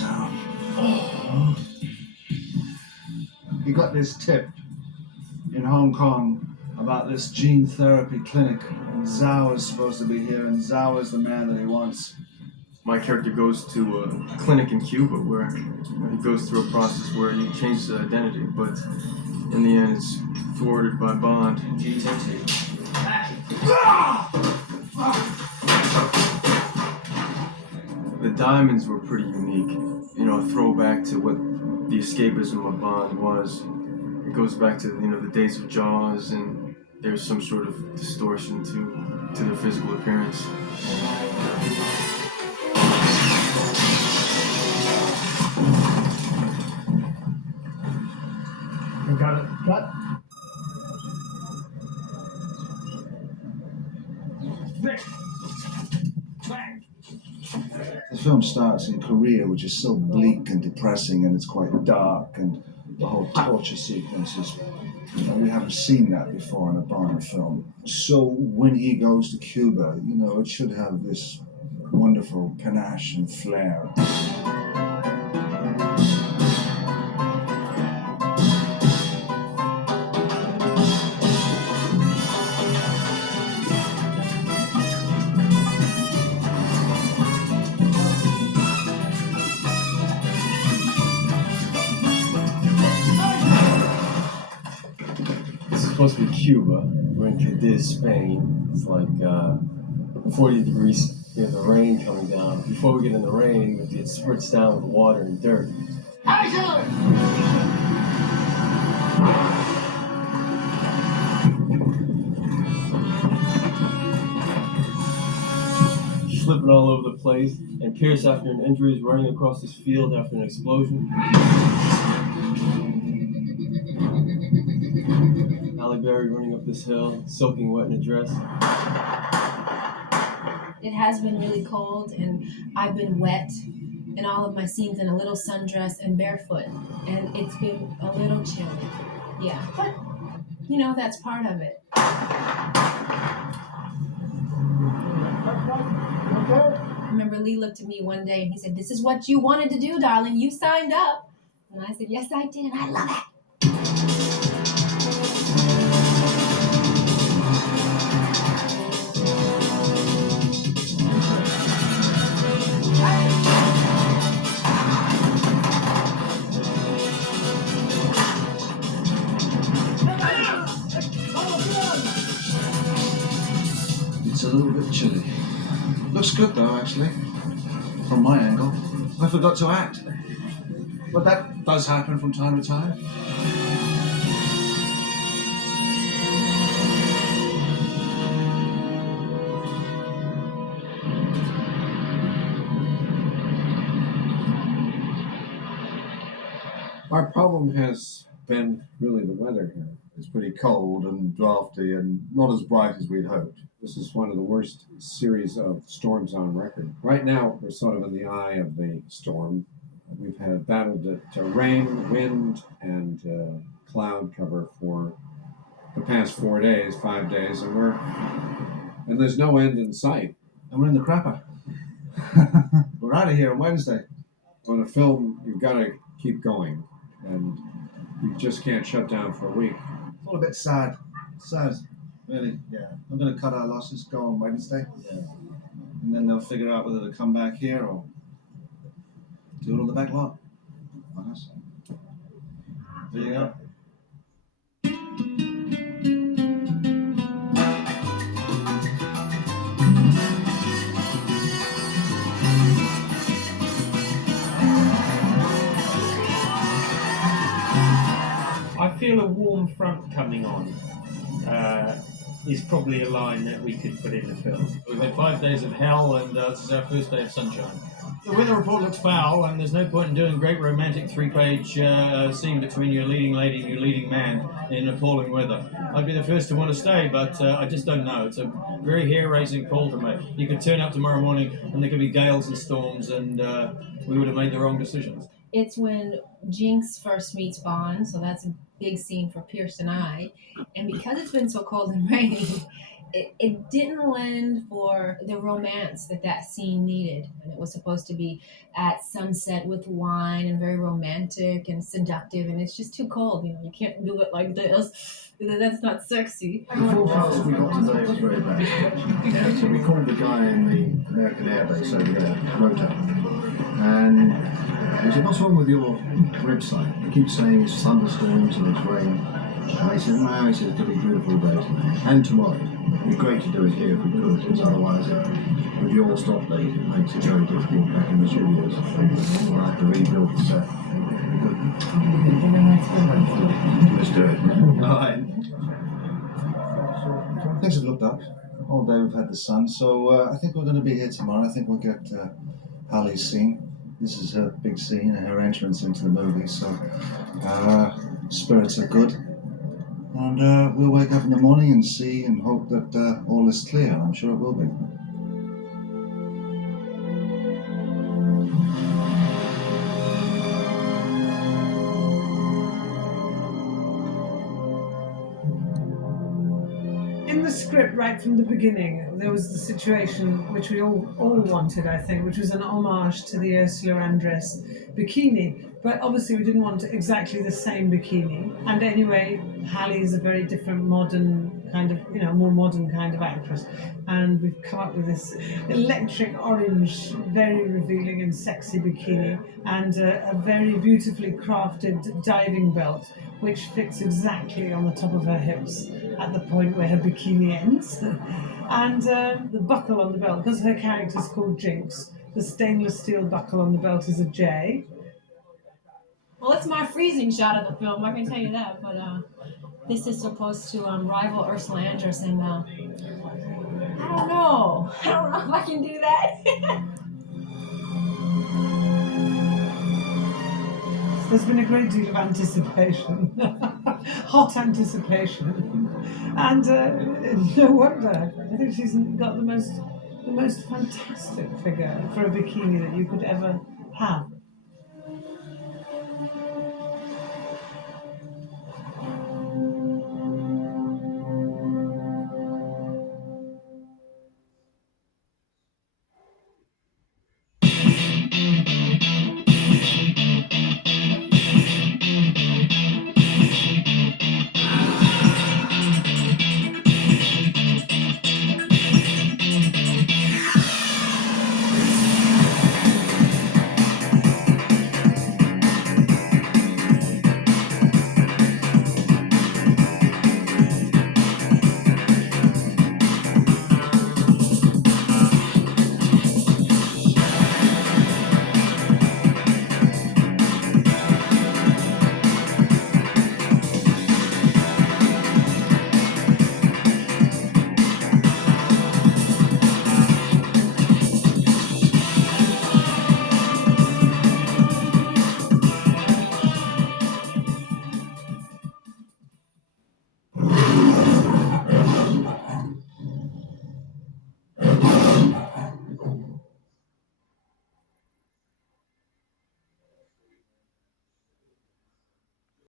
town. Oh. He got this tip in Hong Kong about this gene therapy clinic, and Zhao is supposed to be here, and Zhao is the man that he wants. My character goes to a clinic in Cuba where he goes through a process where he changes his identity, but in the end it's thwarted by Bond. The diamonds were pretty unique. You know, a throwback to what the escapism of Bond was. It goes back to, you know, the days of Jaws, and there's some sort of distortion to their physical appearance. You got it. Cut. The film starts in Korea, which is so bleak and depressing, and it's quite dark, and the whole torture sequence is, you know, we haven't seen that before in a Bond film. So when he goes to Cuba, you know, it should have this wonderful panache and flair. This is supposed to be Cuba. We're in Cadiz, Spain. It's like 40 degrees. We have the rain coming down. Before we get in the rain, it spritz down with water and dirt. Slipping all over the place, and Pierce, after an injury, is running across this field after an explosion. Halle Berry running up this hill, soaking wet in a dress. It has been really cold, and I've been wet in all of my scenes in a little sundress and barefoot, and it's been a little chilly. Yeah, but you know, that's part of it. I remember Lee looked at me one day and he said, "This is what you wanted to do, darling. You signed up." And I said, "Yes, I did, and I love it." It's a little bit chilly. Looks good though, actually, from my angle. I forgot to act. But that does happen from time to time. Our problem has been really the weather here. It's pretty cold and drafty and not as bright as we'd hoped. This is one of the worst series of storms on record. Right now, we're sort of in the eye of the storm. We've had battled it rain, wind, and cloud cover for the past 4 days, 5 days, and there's no end in sight. And we're in the crapper. We're out of here on Wednesday. On a film, you've got to keep going, and you just can't shut down for a week. It's all a bit sad. Sad, really. Yeah. I'm going to cut our losses, go on Wednesday. Yeah. And then they'll figure out whether to come back here or do it on the back lot. I guess. There you go. I feel a warm front coming on is probably a line that we could put in the film. We've had 5 days of hell, and this is our first day of sunshine. The weather report looks foul, and there's no point in doing a great romantic 3-page scene between your leading lady and your leading man in appalling weather. I'd be the first to want to stay, but I just don't know. It's a very hair-raising call to make. You could turn up tomorrow morning, and there could be gales and storms, and we would have made the wrong decisions. It's when Jinx first meets Bond, so that's a big scene for Pierce and I. And because it's been so cold and rainy, it didn't lend for the romance that scene needed. And it was supposed to be at sunset with wine and very romantic and seductive, and it's just too cold. You can't do it like this. That's not sexy. The forecast we got today was very bad. Yeah, so we called the guy in the American Air Base over there, Rota, and he said, "What's wrong with your website? They keep saying it's thunderstorms and it's rain." And I said, "No," he said, "it's going to be a beautiful day today and tomorrow. It'd be great to do it here if we could, because otherwise, with the all-stop date, it makes it very difficult back in the studios. We'll have to rebuild the set. Let's do it." All right. Things have looked up. All day we've had the sun, so I think we're going to be here tomorrow. I think we'll get Hallie's scene. This is her big scene, her entrance into the movie, so spirits are good. And we'll wake up in the morning and see and hope that all is clear. I'm sure it will be. In the script, right from the beginning, there was the situation which we all wanted, I think, which was an homage to the Ursula Andress bikini. But obviously, we didn't want exactly the same bikini. And anyway, Hallie is a very different, modern kind of, more modern kind of actress. And we've come up with this electric orange, very revealing and sexy bikini, and a very beautifully crafted diving belt, which fits exactly on the top of her hips at the point where her bikini ends. And the buckle on the belt, because her character's called Jinx, the stainless steel buckle on the belt is a J. Well, it's my freezing shot of the film, I can tell you that. But this is supposed to rival Ursula Andress, and I don't know. I don't know if I can do that. There's been a great deal of anticipation, hot anticipation, and no wonder. I think she's got the most fantastic figure for a bikini that you could ever have.